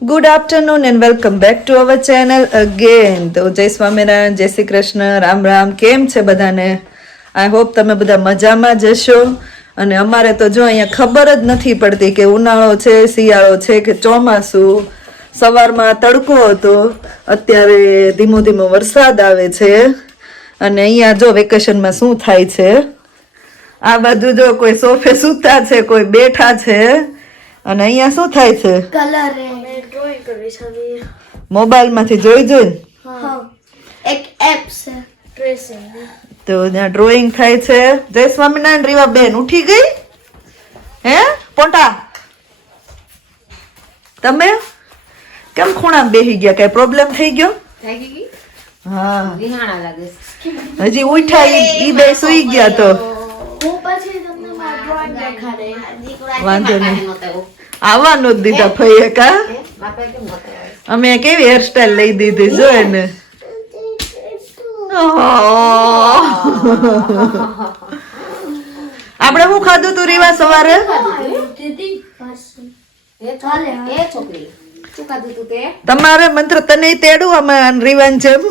Good afternoon and welcome back to our channel again. તો જય સ્વામિનારાયણ, જય શ્રી કૃષ્ણ, રામ રામ. કેમ છે બધાને? આઈ હોપ તમે બધા મજામાં જશો. અને અમારે તો જો અહીંયા ખબર જ નથી પડતી કે ઉનાળો છે, શિયાળો છે કે ચોમાસું. સવારમાં તડકો હતો, અત્યારે ધીમો ધીમો વરસાદ આવે છે. અને અહીંયા જો વેકેશનમાં શું થાય છે, આ બાજુ જો કોઈ સોફે સૂતા છે, કોઈ બેઠા છે. અને અહીંયા શું થાય છે? કલર ડ્રોઈંગ કરી છે. મોબાઈલ માંથી જોઈ હા, એક એપ છે ટ્રેસિંગ. તો ત્યાં ડ્રોઈંગ થાય છે. જય સ્વામિનારાયણ. રીવા બેન ઉઠી ગઈ? હે પોટા, તમે કેમ ખૂણા બેહી ગયા? કઈ પ્રોબ્લેમ થઈ ગયો? હા, હજી ઉઠ્યા ઈ બે સુઈ ગયા. તો હું પછી તમને મારું ડ્રોઈંગ દેખાડે. વાંધો નહીં, આવવાનું જ દીધા ફઈએ કા. અમે કેવી હેરસ્ટાઈલ લઈ દીધી જો એને. આપણે શું ખાધું તું રીવા સવારે? તમારે મંત્ર તને તેડું આમાં રીવાન જેમ.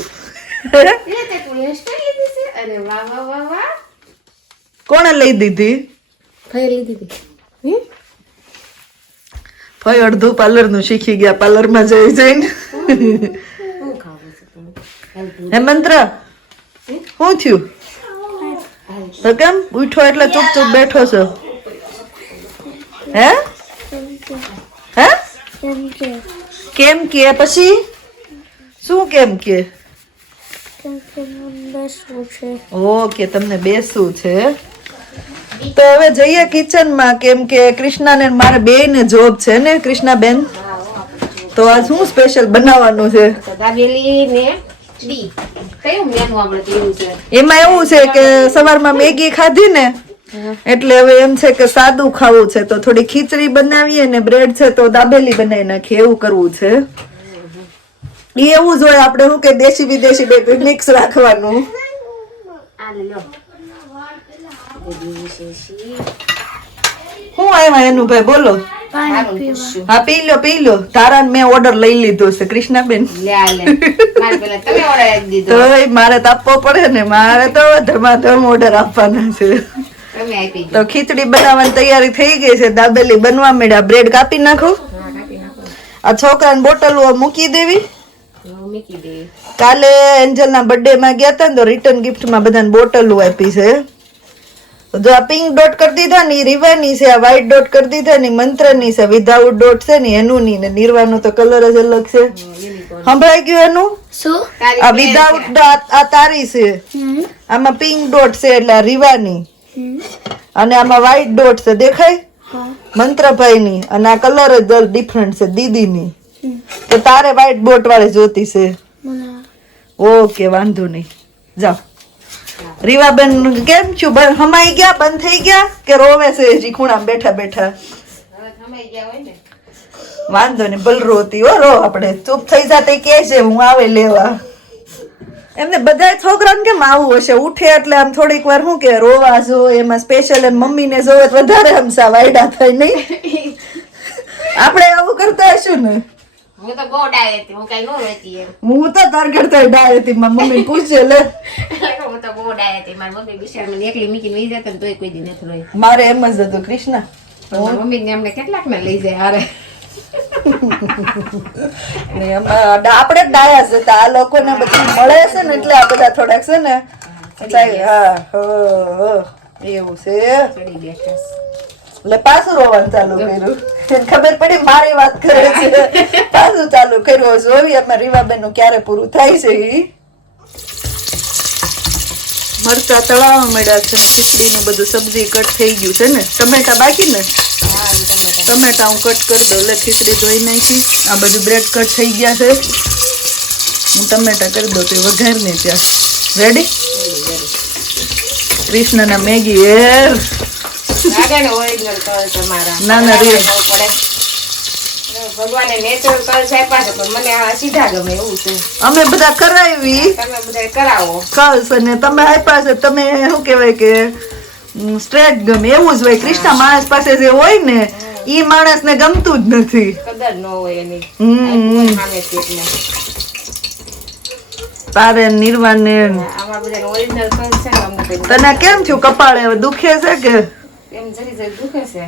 કોણે લઈ દીધી? ભાઈ અડધું પાર્લર નું શીખી ગયા, પાર્લર માં જઈ જઈને. હે મંત્ર, શું થયું? તો કેમ ઉઠો એટલે ચૂપ ચૂપ બેઠો છો? હે હે કેમ કે પછી શું કેમ કે? ઓકે, તમને બેસવું છે. તો હવે જઈએ કિચન માં, કેમ કે કૃષ્ણા ને મારે બે ને જોબ છે ને કૃષ્ણા બેન. તો આ શું સ્પેશિયલ બનાવવાનું છે? એમાં એવું છે કે સવારમાં મેગી ખાધી ને, એટલે હવે એમ છે કે સાદું ખાવું છે. તો થોડી ખીચડી બનાવીએ ને બ્રેડ છે તો દાબેલી બનાવી નાખીએ, એવું કરવું છે. એ એવું જ હોય, આપણે શું કે દેશી વિદેશી બે મિક્સ રાખવાનું. શું આવ્યા એનું ભાઈ બોલો? હા પી લો. તારા મેં ઓર્ડર લઈ લીધો છે કૃષ્ણાબેન. તો મારે તો આપવો પડે ને, મારે તો ધમાધમ ઓર્ડર આપવાના છે. તો ખીચડી બનાવવાની તૈયારી થઈ ગઈ છે, દાબેલી બનવા માંડ્યા. બ્રેડ કાપી નાખો. આ છોકરાને બોટલ મૂકી દેવી. કાલે એન્જલ ના બર્થડે માં ગયા હતા ને, તો રિટર્ન ગિફ્ટ માં બધાને બોટલો આપી છે. જો આ પિંક ડોટ કરી દીધા ને રીવાની છે, આ વ્હાઈટ ડોટ કરી દીધા ને મંત્ર ની છે, વિધાઉટ ડોટ છે ને એનું ની, ને નિર્વાનો તો કલર જ અલગ છે. સંભળાઈ ગયું એનું? શું? આ વિધાઉટ આ તારી છે, આમાં પિંક ડોટ છે એટલે આ રીવાની, અને આમાં વ્હાઈટ ડોટ છે, દેખાય મંત્રભાઈ ની. અને આ કલર જ ડિફરન્ટ છે દીદી ની. તો તારે વ્હાઈટ બોટ વાળી જોતી છે. ઓકે, વાંધો નહીં. જાઓ. રીવાબેન કેમ છું? હમાઈ ગયા? બંધ થઈ ગયા કે રોવે છે હજી ખૂણામાં બેઠા બેઠા? વાંધો નહીં, ભલ રોતી હો. રો, આપણે ચૂપ થઈ જાતે કે છે હું આવે લેવા. એમને બધા છોકરાને કેમ આવું હશે, ઉઠે એટલે આમ થોડીક વાર શું કે રોવા જો, એમાં સ્પેશિયલ મમ્મી ને જોવે વધારે હમસા વાયડા થાય નહીં? આપણે આવું કરતા હશું ને? હું તો તાર કરતા ડાય હતી. મારી મમ્મી પૂછે લે. મારે એમ જ હતું કૃષ્ણા, આપણે ડાયા છે. આ લોકોને બધું મળે છે ને એટલે આ બધા થોડાક છે ને. હા, એવું છે. એટલે પાછું રોવાનું ચાલુ કર્યું. ખબર પડી મારી વાત કરે છે, પાછું ચાલુ કર્યું. જોવી અમારે રીવાબેન નું ક્યારે પૂરું થાય છે. મરચા તળાવવા મળ્યા છે, ખીચડી નું બધું સબ્જી કટ થઈ ગયું છે ને. ટમેટા બાકી ને? ટમેટા હું કટ કરી દઉં. એટલે ખીચડી ધોઈ નાખી. આ બધું બ્રેડ કટ થઈ ગયા છે, હું ટમેટા કરી દઉં તો વઘાર ને. ત્યાં રેડી? કૃષ્ણ ના મેગી યાર. ના ના રે, ભગવાને નેચરલ કલર આપ્યા છે પણ મને આ સીધા ગમે એવું છે. અમે બધા કરાવી, તમે બધા કરાવો કલ્સ, અને તમે આપ્યા છે તમે શું કહેવાય કે સ્ટ્રેટ ગમે એવું જ હોય. કૃષ્ણા માણસ પાસે જે હોય ને ઈ માણસને ગમતું જ નથી. કદર ન હોય એની હમ. સામેથી એટલે તારે નિર્વાણને આમાં બધા ઓરિજિનલ સોંગ છે ને અમને કઈ તને કેમ થયું? કપાળે હવે દુખે છે કે એમ જરી જરી દુખે છે.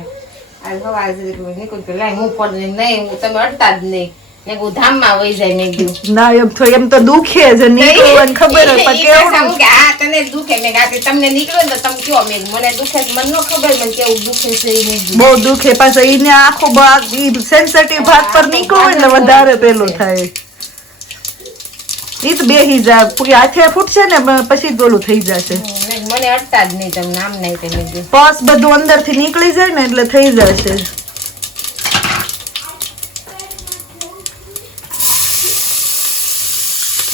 આ હવા જરી નીકળ કે લાય હું પડે નહીં, હું તમે અડતા જ નહીં. મેં કહું ધામમાં વહી જાય. મેં કીધું ના એમ તો દુખે છે નીકળવાનું ખબર હોય પણ ઈ કેવું પાછા હું કે આ તને દુખે. મેં કીધું આ તમને નીકળ્યો ને તો તમે કયો. મેં કીધું મને દુખે છે, મને ન ખબર મને કેવું દુખે છે ઈ મેં કીધું. બહુ દુખે. પાછા ઈને આખો ભાગ સેન્સિટિવ ભાગ પર નીકળો હોય ને વધારે પેલું થાય. ઈ તો બેહી જાય પૂરી હાથે ફૂટશે ને પછી જ ઓલું થઈ જશે. મને અડતા જ નહીં તમને આમ નહીં તે મેં કીધું. પસ બધું અંદર થી નીકળી જાય ને એટલે થઈ જશે.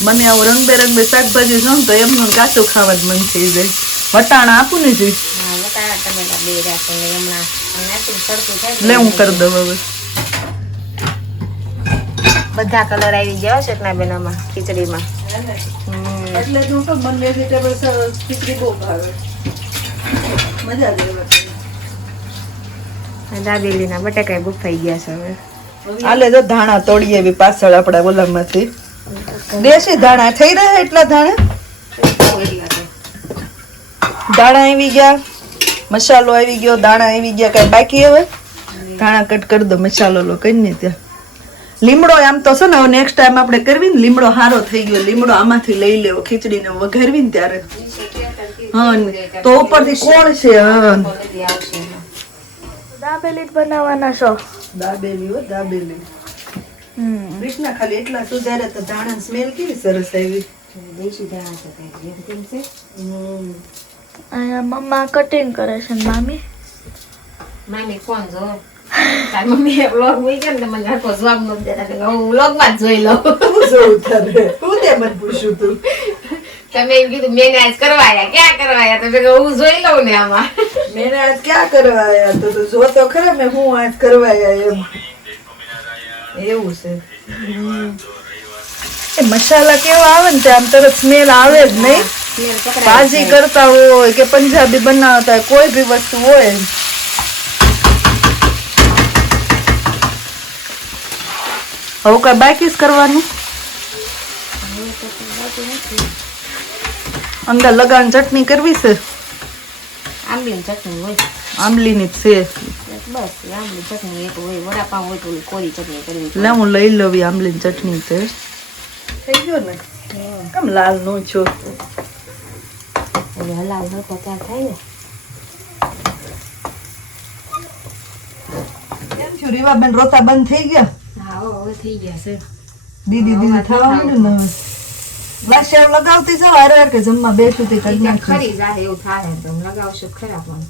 મને આવું રંગબેરંગી શાકભાજી જોઉં તો એમનું કાચું ખાવાનું મન થઈ જાય. વટાણા આપું ને જી હા વટાણા ટમેટા બે રાખો ને હમણાં નાખીને સરખું થાય ને લે હું કરી દઉં હવે. બધા કલર આવી ગયા છે ના બેનામાં ખીચડીમાં. એટલે જ હું તો મને વેજીટેબલ ખીચડી બહુ ભાવે. મજા જ આવે. દાબેલીના બટાકા બુક થઈ ગયા છે હવે. આલે જો ધાણા તોડીએ એવી પાછળ આપડા ઓલામાંથી દેશી ધાણા થઈ રહ્યા. એટલા ધાણા આવી ગયા, મસાલો આવી ગયો, દાણા આવી ગયા. કઈ બાકી હવે ધાણા કટ કરી દો, મસાલો લો કઈ નહીં. ત્યાં લીમડો આમ તો છે ને નેક્સ્ટ ટાઈમ આપણે કરવી ને લીમડો હારો થઈ ગયો. લીમડો આમાંથી લઈ લેવો ખીચડીને વઘારવી ને ત્યારે. હા તો ઉપરથી કોણ છે? હા દાબેલી બનાવવાના છો. દાબેલી હો દાબેલી. કૃષ્ણા ખાલી એટલા સુધારે તો ધાણા સ્મેલ કેવી સરસ આવી. દેશી ધાણા છે કઈ કેમ છે. અહીંયા મમ્મા કટિંગ કરે છે ને મામી મામી ફોન જો તાર મમ્મી એ વ્લોગ મૂક્યો ને મને આખો જવાબ ન દેતા. હું વ્લોગમાં જ જોઈ લઉં. હું જોઉં તારે હું તે મને પૂછ્યું તું. તમે એમ કીધું મેં આજ કરવાયા ક્યાં કરવાયા તો મેં હું જોઈ લઉં ને આમાં. મેને આજ ક્યાં કરવા આયા તો તું જો તો ખરા મેં હું આજ કરવા આયા એમ. એવું છે. એ મસાલા કેવા આવે ને તે આમ તરત સ્મેલ આવે જ નહીં. ભાજી કરતા હોય કે પંજાબી બનાવતા હોય કોઈ બી વસ્તુ હોય. હવે કઈ બાકી જ કરવાનું. અંદર લગાણ ચટણી કરવી છે. આંબલીની ચટણી હોય આંબલીની જ છે. બસ આંબલી ચટણી એક હોય. વડાપાઉં હોય તો ઓલી કોરી ચટણી કરવી. લે હું લઈ લઉં આંબલીની ચટણી. તે થઈ ગયો ને કેમ લાલ નો છો? એટલે હલાવ હલકો ત્યાં થાય ને. કેમ થયું રીવાબેન રોતા બંધ થઈ ગયા? હા હવે થઈ ગયા છે. દીદી થવા માંડ્યું ને હવે. વાસ્યાવ લગાવતી છે વારે વાર કે જમવા બેસું તે કરી નાખું. ખરી જાય એવું થાય તો લગાવશો ખરા પણ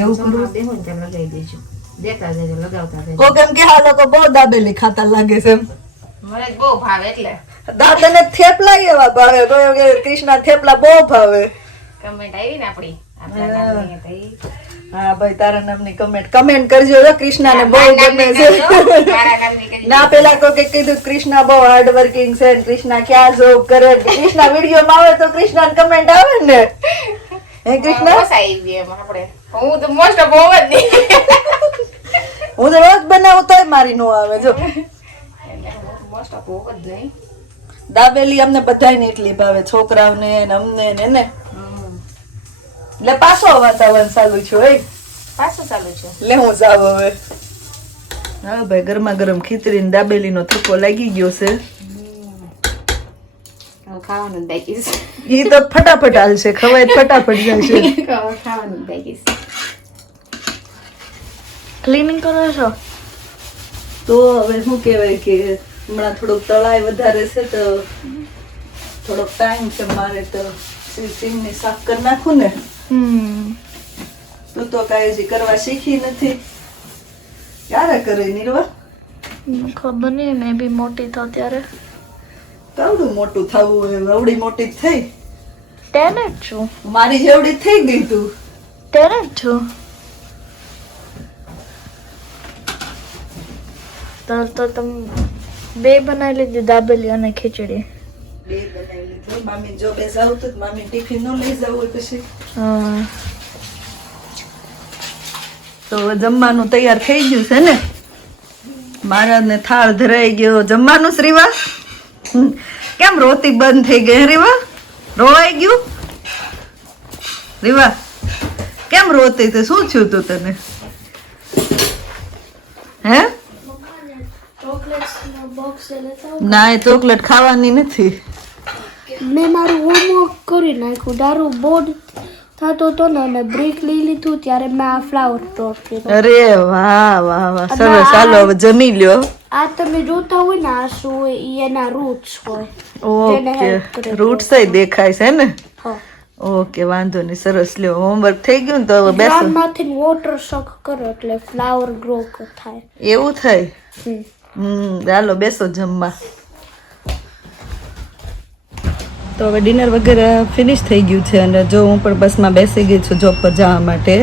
એવું જમવા કરું. બેહો ને ત્યાં લગાવી દેજો. દેતા જજો લગાવતા જજો. કો કેમ કે આ લોકો બહુ દાબેલી ખાતા લાગે છે એમ. મને જ બહુ ભાવે એટલે દાદાને થેપલા એવા ભાવે. કોઈ કે કૃષ્ણા થેપલા બહુ ભાવે. કમેન્ટ આવી ને આપણી આપણા નામની તો ઈ. હા ભાઈ તારા નામની કમેન્ટ કરજો. કૃષ્ણાને બહુ મારા ગમે નામની છે. કરજો, મારા નામની કરજો. ના પેલા કોઈ કીધું કૃષ્ણા બહુ હાર્ડ વર્કિંગ છે ને કૃષ્ણા ક્યાં જોબ કરે. કૃષ્ણા વિડીયો માં આવે તો કૃષ્ણા કમેન્ટ આવે ને. હે કૃષ્ણા બસ આવી ગઈ એમ આપણે. હું તો મોસ્ટ ઓફ બહુ જ નહીં. હું તો રોજ બનાવું તોય મારી નો આવે. જો મોસ્ટ ઓફ બહુ જ નહીં. દાબેલી અમને બધાયને એટલી ભાવે. છોકરાઓને ને અમને ને એને. એટલે પાછો વાતાવરણ ચાલુ છે. હોય પાછું ચાલુ છે. લે હું જાવ હવે. હા ભાઈ ગરમા ગરમ ખીચડી ને દાબેલી નો થૂકો લાગી ગયો છે. હવે ખાવાનું જ બાકી છે. ઈ તો ફટાફટ હાલશે. ખવાય ફટાફટ જાય છે. હવે ખાવાનું જ બાકી છે. ક્લીનિંગ કરો છો. તો હવે શું કહેવાય કે હમણાં થોડુંક તળાઈ વધારે છે તો થોડોક ટાઈમ છે મારે તો ચીમની સાફ કરી નાખું ને. તું તો કાંઈ હજી કરવા શીખી નથી. ક્યારે કરે નિર્વા? ખબર નહીં મેં બી મોટી થાવ ત્યારે. કેવડું મોટું થવું હોય. અવડી મોટી જ થઈ. તેને જ છું. મારી જેવડી થઈ ગઈ તું. તેને જ છું. તો તમે બે બનાવી લીધી દાબેલી અને ખીચડી. બે બનાવી લીધું. મામી જો બે જાવ તો મામી ટિફિન નો લઈ જવું હોય પછી. હા તો જમવાનું તૈયાર થઈ ગયું છે ને, મહારાજને થાળ ધરાઈ ગયો. જમવાનું શ્રીવા કેમ રોતી બંધ થઈ ગઈ રીવા? રોવાઈ ગયું? રીવા કેમ રોતી? તે શું થયું તું તને? હે? ના, એ ચોકલેટ ખાવાની નથી. મેં મારું હોમવર્ક કરી નાખ્યું. દારૂ બોર્ડ થતો હતો ને અને બ્રેક લઈ લીધું ત્યારે મેં આ ફ્લાવર ડ્રોપ કર્યો. અરે વાહ વાહ વાહ, સરસ. હાલો હવે જમી લ્યો. આ તમે જોતા હોય ને આ શું હોય ઈ એના રૂટ્સ હોય. ઓકે, રૂટ્સ દેખાય છે ને? હા. ઓકે, વાંધો નહીં. સરસ. લ્યો, હોમવર્ક થઈ ગયું ને તો હવે બેસો. ગ્રાઉન્ડમાંથી વોટર શક કરો એટલે ફ્લાવર ગ્રો થાય. એવું થાય? હમ. હાલો બેસો જમવા. તો હવે ડિનર વગેરે ફિનિશ થઈ ગયું છે અને જો હું પણ બસમાં બેસી ગઈ છું જોબ પર જવા માટે.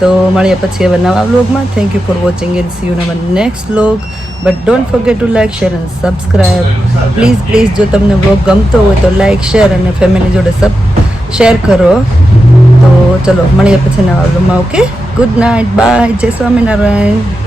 તો મળીએ પછી હવે નવા વ્લોગમાં. Thank you for watching and C you in our next vlog. But don't forget two like, share and subscribe. Please જો તમને વ્લોગ ગમતો હોય તો લાઇક, શેર અને ફેમિલી જોડે શેર કરો. તો ચલો મળીએ પછી નવા વ્લોગમાં. ઓકે, ગુડ નાઇટ, બાય, જય સ્વામિનારાયણ.